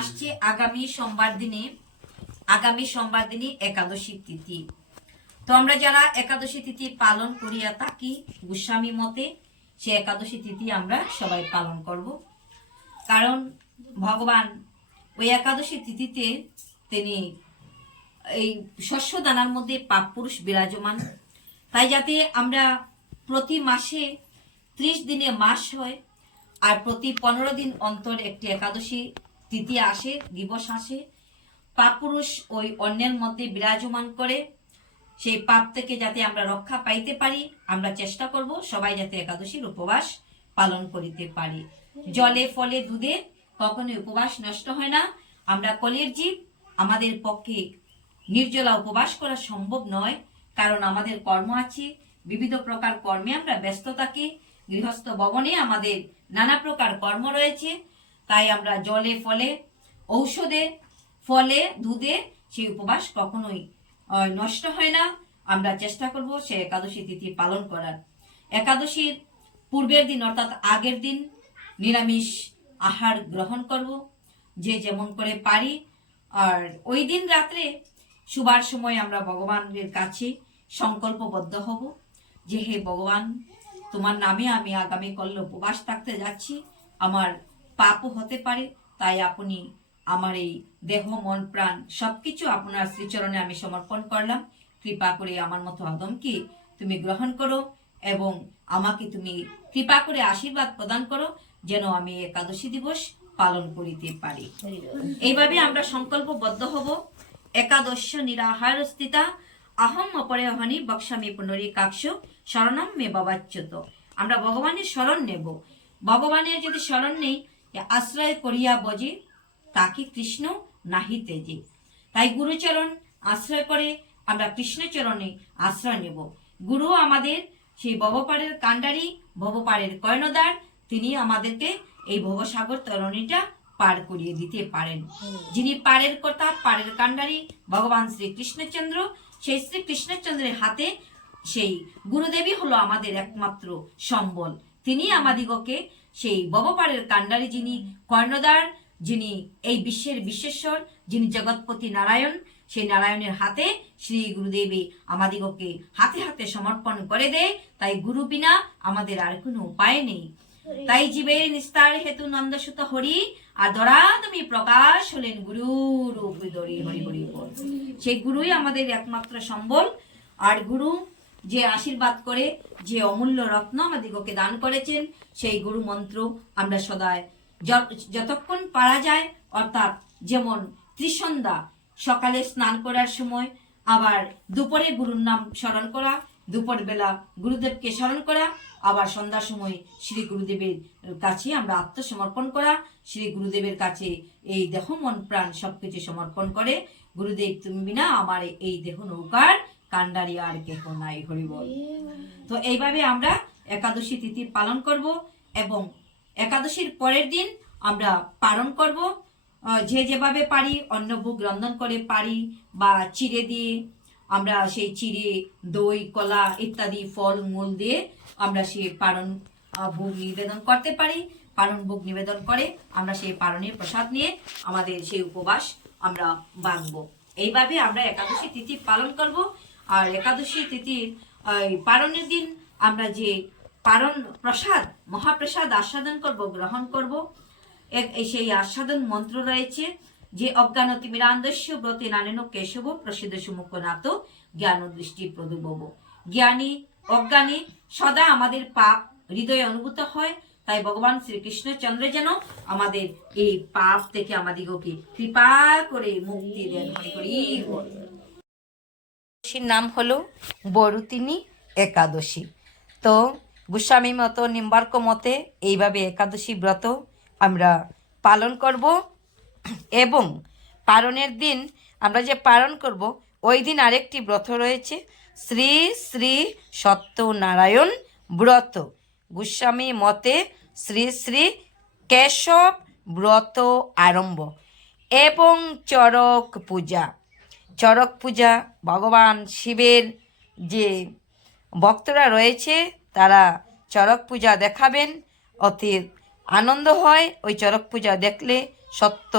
আসছে আগামী সোমবার দিনে একাদশী তিথি। তো আমরা যারা একাদশী তিথি পালন করিয়া থাকি গোস্বামী মতে, সে একাদশী তিথি আমরা সবাই পালন করব। কারণ ভগবান ওই একাদশী তিথিতে তিনি এই শস্য দানার মধ্যে পাপ পুরুষ বিরাজমান। তাই যাতে আমরা প্রতি মাসে 30 দিনে মাস হয়, আর প্রতি 15 দিন অন্তর একটি একাদশী তিথি আসে, দিবস আসে। পাপ পুরুষ ওই অন্যের মধ্যে বিরাজমান করে, সেই পাপ থেকে যাতে আমরা রক্ষা পাইতে পারি, আমরা চেষ্টা করব সবাই যাতে একাদশীর উপবাস পালন করিতে পারি। জলে ফলে দুধে কখনোই উপবাস নষ্ট হয় না। আমরা কলির জীব, আমাদের পক্ষে নির্জলা উপবাস করা সম্ভব নয়, কারণ আমাদের কর্ম আছে, বিবিধ প্রকার কর্মে আমরা ব্যস্ত থাকি। গৃহস্থ ভবনে আমাদের নানা প্রকার কর্ম রয়েছে। তাই আমরা জলে ফলে ঔষধে ফলে দুধে সেই উপবাস কখনোই নষ্ট হয় না। আমরা চেষ্টা করব সে একাদশী তিথি পালন করার। একাদশীর পূর্বের দিন অর্থাৎ আগের দিন নিরামিষ আহার গ্রহণ করব, যে যেমন করে পারি। আর ওই দিন রাত্রে শুবার সময় আমরা ভগবানের কাছে সংকল্পবদ্ধ হব যে হে ভগবান, তোমার নামে আমি আগামী কাল উপবাস থাকতে যাচ্ছি। আমার পাপও হতে পারে, তাই আপনি আমার এই দেহ মন প্রাণ সবকিছু আপনার শ্রীচরণে আমি সমর্পণ করলাম। কৃপা করে আমার মতো আদমকে তুমি গ্রহণ করো এবং আমাকে তুমি কৃপা করে আশীর্বাদ প্রদান করো, যেন আমি একাদশী দিবস পালন করিতে পারি। এইভাবে আমরা সংকল্পবদ্ধ হব। একাদশ্য নিরাহার স্থিতা আহম অপরেহনি বক্সামি পুনরিকাক্ষ শরণম মে বাবাচ্যুত। আমরা ভগবানের শরণ নেব। ভগবানের যদি শরণ নেই, আশ্রয় করিয়া বজে তাকে কৃষ্ণ নাহি তেজে। তাই গুরুচরণ আশ্রয় করে আমরা কৃষ্ণচরণে আশ্রয় নেব। গুরু আমাদের সেই ভবপাড়ের কাণ্ডারি, ভবপাড়ের কর্ণধার। তিনি আমাদেরকে এই ভবসাগর তরণীটা পার করিয়ে দিতে পারেন। যিনি পারের কথা, পারের কাণ্ডারি ভগবান শ্রী কৃষ্ণচন্দ্র, সেই শ্রী কৃষ্ণচন্দ্রের হাতে সেই গুরুদেবী হলো আমাদের একমাত্র সম্বল। তিনি আমাদিগকে সেই ভবপাড়ের কাণ্ডারি, যিনি কর্ণধার, যিনি এই বিশ্বের বিশ্বেশ্বর, যিনি জগৎপতি নারায়ণ, সেই নারায়ণের হাতে শ্রী গুরুদেবী আমাদিগকে হাতে হাতে সমর্পণ করে দেয়। তাই গুরু বিনা আমাদের আর কোনো উপায় নেই। তাই জীবের নিস্তার হেতু নন্দসুত হরি, আর দরাদমি প্রকাশ হলেন গুরু রূপ ধরি। হরি হরি বল। সেই গুরুই আমাদের একমাত্র সম্বল। আর গুরু যে আশীর্বাদ করে, যে অমূল্য রত্ন আমাদিগকে দান করেছেন, সেই গুরু মন্ত্র আমরা সদায় যতক্ষণ পারা যায়, অর্থাৎ যেমন ত্রিসন্ধ্যা, সকালে স্নান করার সময়, আবার দুপুরে গুরুর নাম স্মরণ করা, দুপুর বেলা গুরুদেবকে স্মরণ করা, আবার সন্ধ্যার সময় শ্রী গুরুদেবের কাছে আমরা আত্মসমর্পণ করা। শ্রী গুরুদেবের কাছে এই দেহ মন প্রাণ সবকিছু সমর্পণ করে, গুরুদেব তুমি বিনা আমার এই দেহ নৌকার কাণ্ডারি আর কেহ নাই। হরি বল। তো এইভাবে আমরা একাদশী তিথি পালন করব এবং একাদশীর পরের দিন আমরা পালন করব। যে যেভাবে পারি অন্নভোগ রন্ধন করে পারি, বা চিড়ে দিয়ে আমরা সেই চিড়ে, দই, কলা ইত্যাদি ফল মূল দিয়ে আমরা সেই পালন ভোগ নিবেদন করতে পারি। পালন ভোগ নিবেদন করে আমরা সেই পালনের প্রসাদ নিয়ে আমাদের সেই উপবাস আমরা বাঁধব। এইভাবে আমরা একাদশী তিথি পালন করব। আর একাদশী তিথির পালনের দিন আমরা যে পালন প্রসাদ, মহাপ্রসাদ আস্বাদন করব, গ্রহণ করব। সেই আস্বাদন মন্ত্র রয়েছে যে অজ্ঞানতিমিরান্ধস্য ব্রতে নানেন কেশব প্রসিদ্ধ সুমুখনাথ জ্ঞান দৃষ্টি প্রদুবব। জ্ঞানী অজ্ঞানী সদা আমাদের পাপ হৃদয়ে অনুভূত হয়। তাই ভগবান শ্রীকৃষ্ণচন্দ্র যেন আমাদের এই পাপ থেকে আমাদিগকে কৃপা করে মুক্তি দেন। হরি হরি বল। নাম হলো বরুতিনী একাদশী। তো গোস্বামী মতো, নিম্বার্ক মতে এইভাবে একাদশী ব্রত আমরা পালন করব। এবং পালনের দিন আমরা যে পালন করব, ওই দিন আরেকটি ব্রত রয়েছে, শ্রী শ্রী সত্যনারায়ণ ব্রত। গোস্বামী মতে শ্রী শ্রী কেশব ব্রত আরম্ভ এবং চরক পূজা। চরক পূজা ভগবান শিবের যে ভক্তরা রয়েছে, তারা চরক পূজা দেখাবেন, অতি আনন্দ হয় ওই চরক পূজা দেখলে। সত্য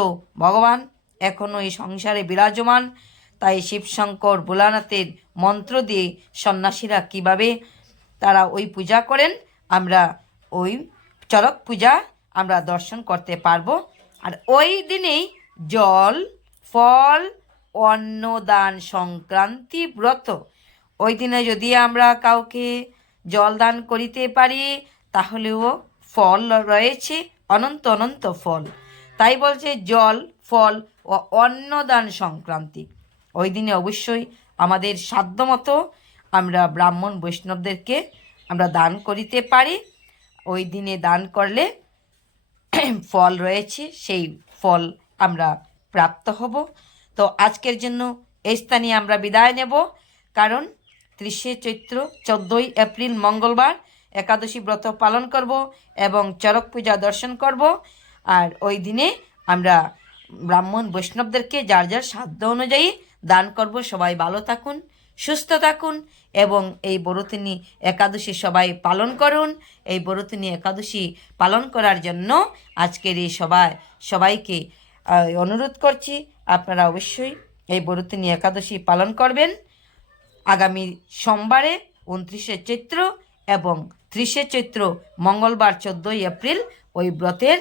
ভগবান এখনও এই সংসারে বিরাজমান। তাই শিবশঙ্কর ভোলানাথের মন্ত্র দিয়ে সন্ন্যাসীরা কিভাবে তারা ওই পূজা করেন, আমরা ওই চড়ক পূজা আমরা দর্শন করতে পারবো। আর ওই দিনেই জল, ফল, অন্নদান সংক্রান্তি ব্রত। ওই দিনে যদি আমরা কাউকে জল দান করিতে পারি তাহলেও ফল রয়েছে, অনন্ত অনন্ত ফল। তাই বলছে জল, ফল ও অন্নদান সংক্রান্তি। ওই দিনে অবশ্যই আমাদের সাধ্যমতো আমরা ব্রাহ্মণ বৈষ্ণবদেরকে আমরা দান করিতে পারি। ওই দিনে দান করলে ফল রয়েছে, সেই ফল আমরা প্রাপ্ত হব। তো আজকের জন্য এই স্থানে আমরা বিদায় নেব, কারণ 30শে চৈত্র 14ই এপ্রিল মঙ্গলবার একাদশী ব্রত পালন করব এবং চড়ক পূজা দর্শন করব। আর ওই দিনে আমরা ব্রাহ্মণ বৈষ্ণবদেরকে যার যার সাধ্য অনুযায়ী দান করব। সবাই ভালো থাকুন, সুস্থ থাকুন এবং এই বরতিনী একাদশী সবাই পালন করুন। এই বরতিনী একাদশী পালন করার জন্য আজকের এই সবাইকে অনুরোধ করছি, আপনারা অবশ্যই এই বরতিনী একাদশী পালন করবেন। আগামী সোমবারে 29শে চৈত্র এবং 30শে চৈত্র মঙ্গলবার 14ই এপ্রিল ওই ব্রতের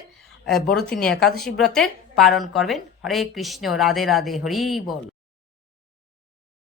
বরতিনী একাদশী ব্রতের পালন করবেন। হরে কৃষ্ণ, রাধে রাধে, হরি বল।